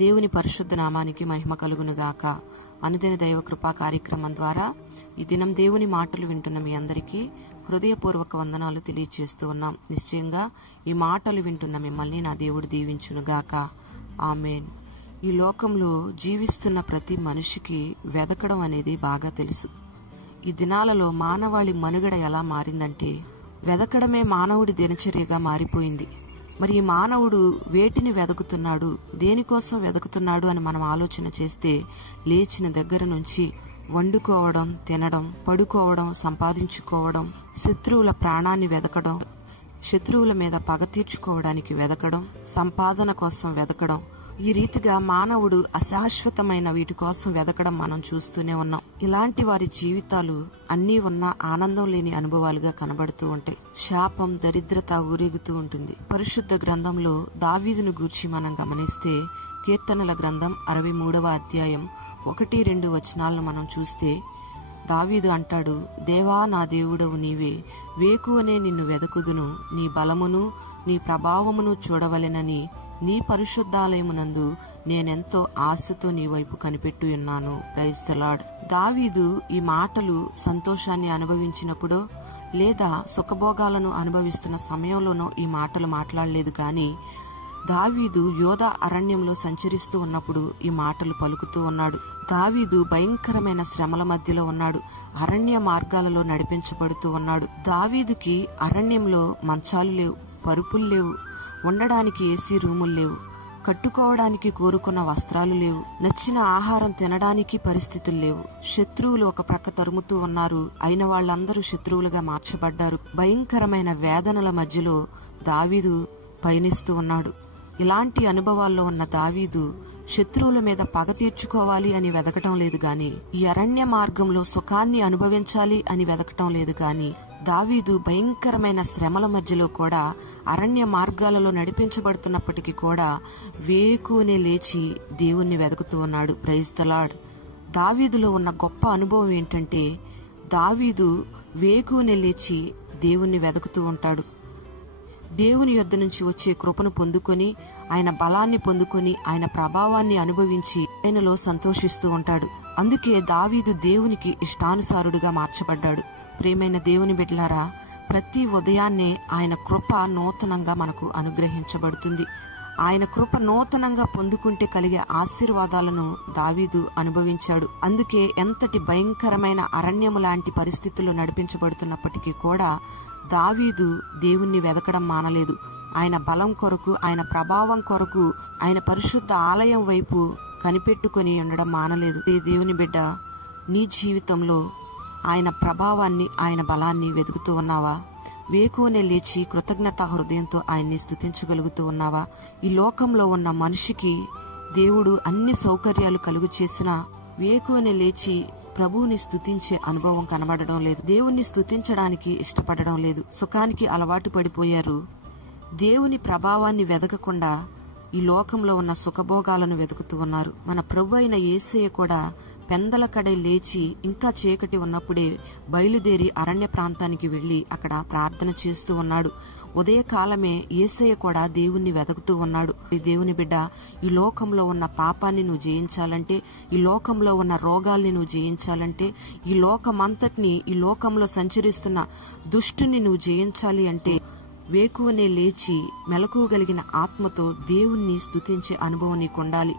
దేవుని పరిశుద్ధ నామానికి మహిమ కలుగునుగాక. అనుదిన దైవ కృపా కార్యక్రమం ద్వారా ఈ దినం దేవుని మాటలు వింటున్న మీ అందరికీ హృదయపూర్వక వందనాలు తెలియజేస్తూ ఉన్నాం. నిశ్చయంగా ఈ మాటలు వింటున్న మిమ్మల్ని నా దేవుడు దీవించునుగాక. ఆమేన్. ఈ లోకంలో జీవిస్తున్న ప్రతి మనిషికి వెదకడం అనేది బాగా తెలుసు. ఈ దినాలలో మానవాళి మనుగడ ఎలా మారిందంటే వెదకడమే మానవుడి దినచర్యగా మారిపోయింది. మరి ఈ మానవుడు వేటిని వెదకుతున్నాడు, దేనికోసం వెదకుతున్నాడు అని మనం ఆలోచన చేస్తే లేచిన దగ్గర నుంచి వండుకోవడం, తినడం, పడుకోవడం, సంపాదించుకోవడం, శత్రువుల ప్రాణాన్ని వెదకడం, శత్రువుల మీద పగ తీర్చుకోవడానికి వెదకడం, సంపాదన కోసం వెదకడం, ఈ రీతిగా మానవుడు అశాశ్వతమైన వీటి కోసం వెదకడం మనం చూస్తూనే ఉన్నాం. ఇలాంటి వారి జీవితాలు అన్నీ ఉన్న ఆనందం లేని అనుభవాలుగా కనబడుతూ ఉంటాయి. శాపం, దరిద్రత ఊరేగుతూ ఉంటుంది. పరిశుద్ధ గ్రంథంలో దావీదును గూర్చి మనం గమనిస్తే కీర్తనల గ్రంథం 63వ అధ్యాయం 1-2 వచనాలను మనం చూస్తే దావీదు అంటాడు, దేవా నా దేవుడవు నీవే, వేకువనే నిన్ను వెదకుదును, నీ బలమును నీ ప్రభావమును చూడవలెనని నీ పరిశుద్ధాలయమునందు నేనెంతో ఆశతో నీ వైపు కనిపెట్టి ఉన్నాను. Praise the lord. దావీదు ఈ మాటలు సంతోషాన్ని అనుభవించినప్పుడో లేదా సుఖభోగాలను అనుభవిస్తున్న సమయంలోనో ఈ మాటలు మాట్లాడలేదు. కానీ దావీదు యోధా అరణ్యంలో సంచరిస్తూ ఉన్నప్పుడు ఈ మాటలు పలుకుతూ ఉన్నాడు. దావీదు భయంకరమైన శ్రమల మధ్యలో ఉన్నాడు. అరణ్య మార్గాలలో నడిపించబడుతూ ఉన్నాడు. దావీదుకి అరణ్యంలో మంచాలు లేవు, పరుపులు లేవు, ఉండడానికి ఏసీ రూములు లేవు, కట్టుకోవడానికి కోరుకున్న వస్త్రాలు లేవు, నచ్చిన ఆహారం తినడానికి పరిస్థితులు లేవు. శత్రువులు ఒక ప్రక్క తరుముతూ ఉన్నారు. అయిన వాళ్ళందరూ శత్రువులుగా మార్చబడ్డారు. భయంకరమైన వేదనల మధ్యలో దావీదు పయనిస్తూ ఉన్నాడు. ఇలాంటి అనుభవాల్లో ఉన్న దావీదు శత్రువుల మీద పగ తీర్చుకోవాలి అని వెదకటం లేదు గాని, ఈ అరణ్య మార్గంలో సుఖాన్ని అనుభవించాలి అని వెదకటం లేదు గాని, దావీదు భయంకరమైన శ్రమల మధ్యలో కూడా అరణ్య మార్గాలలో నడిపించబడుతున్నప్పటికీ కూడా వేకువనే లేచి దేవుణ్ణి వెతుకుతూ ఉన్నాడు. Praise the lord. దావీదులో ఉన్న గొప్ప అనుభవం ఏంటంటే దావీదు వేకువనే లేచి దేవుణ్ణి వెతుకుతూ ఉంటాడు. దేవుని యొద్ద నుంచి వచ్చే కృపను పొందుకొని, ఆయన బలాన్ని పొందుకొని, ఆయన ప్రభావాన్ని అనుభవించి ఆయనలో సంతోషిస్తూ ఉంటాడు. అందుకే దావీదు దేవునికి ఇష్టానుసారుడిగా మార్చబడ్డాడు. ప్రియమైన దేవుని బిడ్డలారా, ప్రతి ఉదయాన్నే ఆయన కృప నూతనంగా మనకు అనుగ్రహించబడుతుంది. ఆయన కృప నూతనంగా పొందుకుంటే కలిగే ఆశీర్వాదాలను దావీదు అనుభవించాడు. అందుకే ఎంతటి భయంకరమైన అరణ్యము లాంటి పరిస్థితుల్లో నడిపించబడుతున్నప్పటికీ కూడా దావీదు దేవుణ్ణి వెదకడం మానలేదు. ఆయన బలం కొరకు, ఆయన ప్రభావం కొరకు, ఆయన పరిశుద్ధ ఆలయం వైపు కనిపెట్టుకుని ఉండడం మానలేదు. ఈ దేవుని బిడ్డ, నీ జీవితంలో ఆయన ప్రభావాన్ని, ఆయన బలాన్ని వెతుకుతూ ఉన్నావా? వేకువనే లేచి కృతజ్ఞతా హృదయంతో ఆయన్ని స్తుతించగలుగుతూ ఉన్నావా? ఈ లోకంలో ఉన్న మనిషికి దేవుడు అన్ని సౌకర్యాలు కలుగు చేసినా వేకువనే లేచి ప్రభువుని స్తుతించే అనుభవం కనబడడం లేదు. దేవుణ్ణి స్తుతించడానికి ఇష్టపడడం లేదు. సుఖానికి అలవాటు పడిపోయారు. దేవుని ప్రభావాన్ని వెదకకుండా ఈ లోకంలో ఉన్న సుఖభోగాలను వెతుకుతూ ఉన్నారు. మన ప్రభు అయిన యేసయ్య కూడా పెందల కడై లేచి ఇంకా చీకటి ఉన్నప్పుడే బయలుదేరి అరణ్య ప్రాంతానికి వెళ్లి అక్కడ ప్రార్థన చేస్తూ ఉన్నాడు. ఉదయకాలమే యేసయ్య కూడా దేవుణ్ణి వెతుకుతూ ఉన్నాడు. ఈ దేవుని బిడ్డ, ఈ లోకంలో ఉన్న పాపాన్ని నువ్వు జయించాలంటే, ఈ లోకంలో ఉన్న రోగాల్ని నువ్వు జయించాలంటే, ఈ లోకమంతటిని, ఈ లోకంలో సంచరిస్తున్న దుష్టుని నువ్వు జయించాలి అంటే వేకువనే లేచి మెలకువగలిగిన ఆత్మతో దేవుణ్ణి స్తుతించే అనుభవం నీకు ఉండాలి.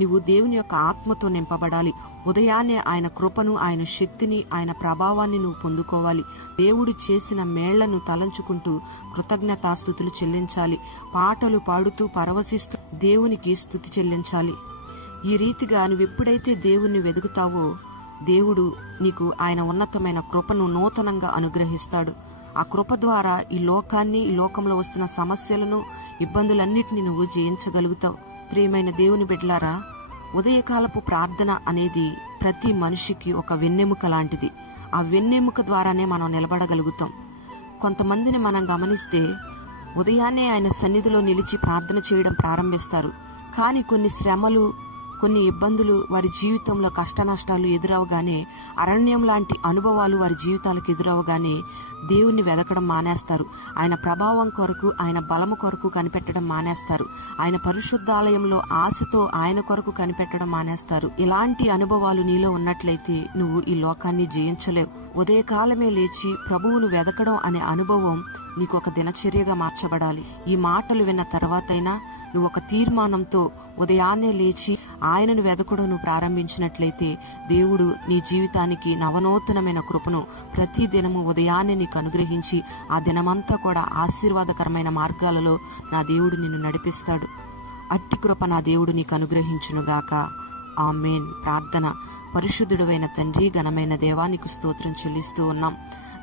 నువ్వు దేవుని యొక్క ఆత్మతో నింపబడాలి. ఉదయాన్నే ఆయన కృపను, ఆయన శక్తిని, ఆయన ప్రభావాన్ని నువ్వు పొందుకోవాలి. దేవుడు చేసిన మేళ్లను తలంచుకుంటూ కృతజ్ఞతాస్తుతులు చెల్లించాలి. పాటలు పాడుతూ పరవశిస్తూ దేవునికి స్తుతి చెల్లించాలి. ఈ రీతిగా నువ్వెప్పుడైతే దేవుణ్ణి వెతుకుతావో దేవుడు నీకు ఆయన ఉన్నతమైన కృపను నూతనంగా అనుగ్రహిస్తాడు. ఆ కృప ద్వారా ఈ లోకాన్ని, ఈ లోకంలో వస్తున్న సమస్యలను, ఇబ్బందులన్నిటినీ నువ్వు జయించగలుగుతావు. ప్రియమైన దేవుని బిడ్డలారా, ఉదయకాలపు ప్రార్థన అనేది ప్రతి మనిషికి ఒక వెన్నెముక లాంటిది. ఆ వెన్నెముక ద్వారానే మనం నిలబడగలుగుతాం. కొంతమందిని మనం గమనిస్తే ఉదయాన్నే ఆయన సన్నిధిలో నిలిచి ప్రార్థన చేయడం ప్రారంభిస్తారు. కానీ కొన్ని శ్రమలు, కొన్ని ఇబ్బందులు వారి జీవితంలో కష్ట నష్టాలు ఎదురవగానే, అరణ్యం లాంటి అనుభవాలు వారి జీవితాలకు ఎదురవగానే దేవుణ్ణి వెదకడం మానేస్తారు. ఆయన ప్రభావం కొరకు, ఆయన బలము కొరకు కనిపెట్టడం మానేస్తారు. ఆయన పరిశుద్ధాలయంలో ఆశతో ఆయన కొరకు కనిపెట్టడం మానేస్తారు. ఇలాంటి అనుభవాలు నీలో ఉన్నట్లయితే నువ్వు ఈ లోకాన్ని జయించలేవు. ఉదయకాలమే లేచి ప్రభువును వెదకడం అనే అనుభవం నీకు ఒక దినచర్యగా మార్చబడాలి. ఈ మాటలు విన్న తర్వాతైనా నువ్వు ఒక తీర్మానంతో ఉదయాన్నే లేచి ఆయనను వెదకడం నువ్వు ప్రారంభించినట్లయితే దేవుడు నీ జీవితానికి నవనూతనమైన కృపను ప్రతి దినము ఉదయాన్నే నీకు అనుగ్రహించి ఆ దినమంతా కూడా ఆశీర్వాదకరమైన మార్గాలలో నా దేవుడు నిన్ను నడిపిస్తాడు. అట్టి కృప నా దేవుడు నీకు అనుగ్రహించునుగాక. ఆమేన్. ప్రార్థన. పరిశుద్ధుడైన తండ్రి, ఘనమైన దేవా, నీకు స్తోత్రం చెల్లిస్తూ ఉన్నాం.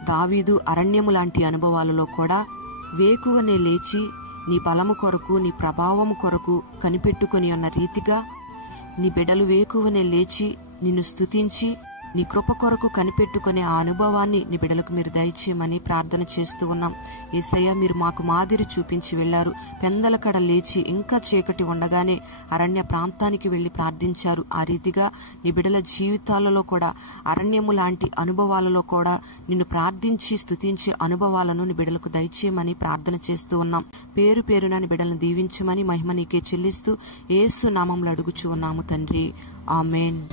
దావీదు అరణ్యము లాంటి అనుభవాలలో కూడా వేకువనే లేచి నీ బలము కొరకు, నీ ప్రభావము కొరకు కనిపెట్టుకుని ఉన్న రీతిగా నీ బిడ్డలు వేకువనే లేచి నిన్ను స్తుతించి నీ కృప కొరకు కనిపెట్టుకునే ఆ అనుభవాన్ని నీ బిడ్డలకు మీరు దయచేయమని ప్రార్థన చేస్తూ ఉన్నాం. యేసయ్య, మీరు మాకు మాదిరి చూపించి వెళ్లారు. పెందల కడ లేచి ఇంకా చీకటి ఉండగానే అరణ్య ప్రాంతానికి వెళ్లి ప్రార్థించారు. ఆ రీతిగా నీ బిడ్డల జీవితాలలో కూడా అరణ్యము లాంటి అనుభవాలలో కూడా నిన్ను ప్రార్థించి స్తుతించే అనుభవాలను నీ బిడ్డలకు దయచేయమని ప్రార్థన చేస్తూ ఉన్నాం. పేరు పేరున నీ బిడ్డలను దీవించమని మహిమ నీకే చెల్లిస్తూ యేసు నామములో అడుగుచూ ఉన్నాము తండ్రి. ఆమేన్.